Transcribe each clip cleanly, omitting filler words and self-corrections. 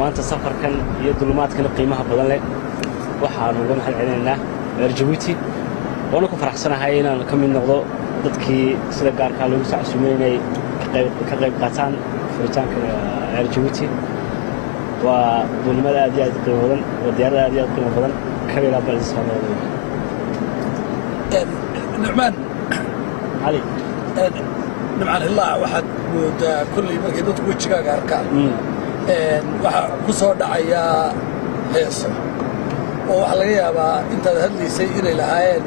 maanta safarkan iyo dulmaadkan qiimaha badan leh waxaan uga mahad celinaynaa reer Jabuuti waana ku faraxsanahay inaan ka mid noqdo dadkii sida gaarka loogu sacsuumeynay ka qayb qaataan furitaanka reer Jabuuti waa dulmaad aad iyo aad qiimo badan oo diyaarad aad iyo aad qiimo badan ka ila balsanaado نعمان علي نعمان الله واحد كل markay dadku wajigaaga arkaan waxa ku soo dhacaya heeso oo waxa laga yaabaa intaad hadlaysay inay lahaayeen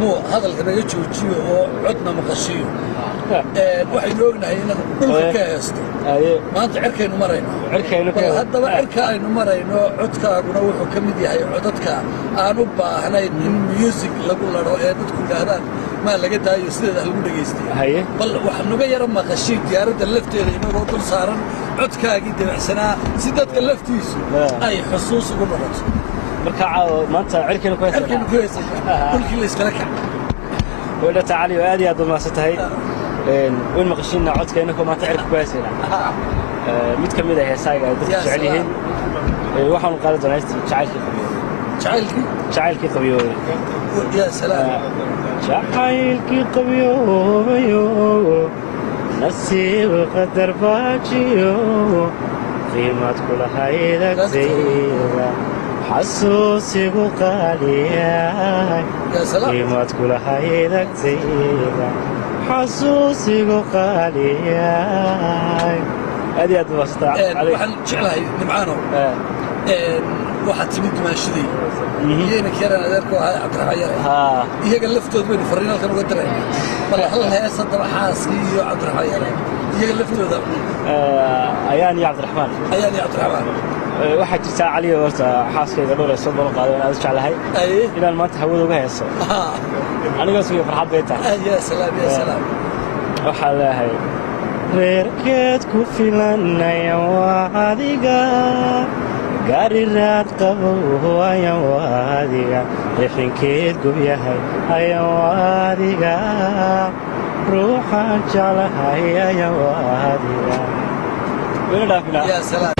muu hadalka naga joojiyo oo codna maqashiyo waxaynu ognahay inaad dhulka ka heesto maanta cirkaynu marayno haddaba cirka aynu marayno codkaaguna wuxuu ka mid yahay codadka aan u baahnayn in music lagu ladho ee dadku yidhaahdaan maa laga daayo sideeda lagu dhegaystayo bal wax naga yara maqashiin diyaaradda lafteeda inagoo dul saaran codkaagii dabacsanaa si dadka laftiisu ay xusuus ugu noqoto marka maanta cirkaynu ku heesay dhulkii la iskala kac wada tacaali aad iyo aad u maasatahay وين مقشينا عود كأنكم ما تعرف كويس هنا ميت كمية هي سايقة دكتور شعليهن واحد من قالوا دنيست شعيل كي قبيو يا سلام شعيل كي قبيو نسيب قدر باجيو قيمة كل هيدا زيرا حسوسي وقاليا يا سلام قيمة كل هيدا زيرا حسوسي وقالياي هذه أدوستا waxaan jeclahay nimcaano waxaad timid maashidii iyana keenan adeerku ahaa Cabdiraxmaan iyaga laftooda way fariin halkan uga diray bal hal heesa daba xaaskii iyo Cabdiraxmaan iyaga laftooda ayaan Cabdiraxmaan waxaa jirta cali horta xaaskayga dhowr soo bal qaaday aan jeclahay inaan maanta hawada uga heeso aniga soo farxad bay tahay ya salaam ya salaam waxa lahay reerkeed ku filanaya waadiga gaari raad qabo ayaa waadiga rixinkeed gub yahay ayaa waadiga ruuxa jeclahay ayaa waadiga يا سلام